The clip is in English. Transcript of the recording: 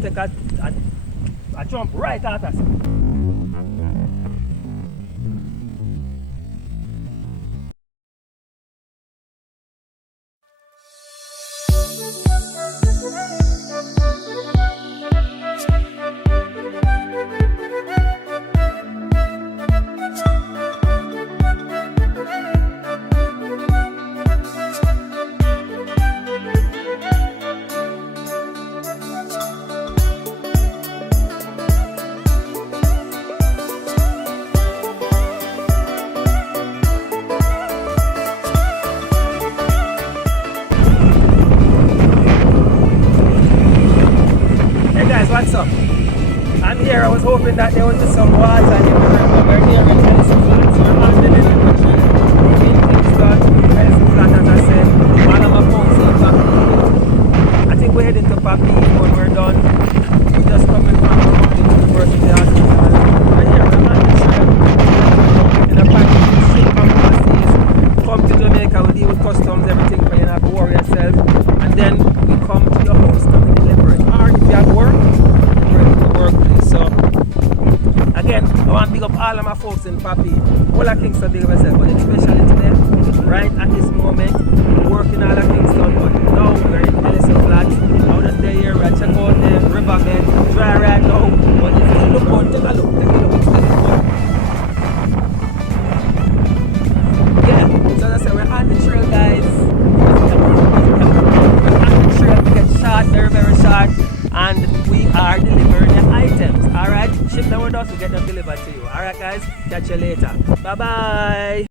take a jump right at us. What's up? I'm here. I was hoping that there would be some water in the river. We're near the Edison Flat. So we're on the river trail. We're in Kingston, Edison Flat, as I said. One of my phones in Papi. I think we're heading to Papi when we're done. We're just coming from the University Hospital. We're here. We're on the trail. In a package to ship from overseas. Come to Jamaica, we deal with customs, everything, for you not to worry yourself. And then we come to your house and we deliver it. Or if you have work, workplace. So again, I want to pick up all of my folks in Papi. All of Kingston big of myself, but especially today, right at this moment, working all of Kingston, but now we're in Ellison Flat. Out of there here, we check out the riverbed, dry right now, but it's still look good. Take a look, it's still good. Yeah, so as I said, we're on the trail, guys. We're on the trail, we get short, very, very short. And we are delivering the items. Alright, ship them with us, we get them delivered to you. Alright guys, catch you later. Bye bye.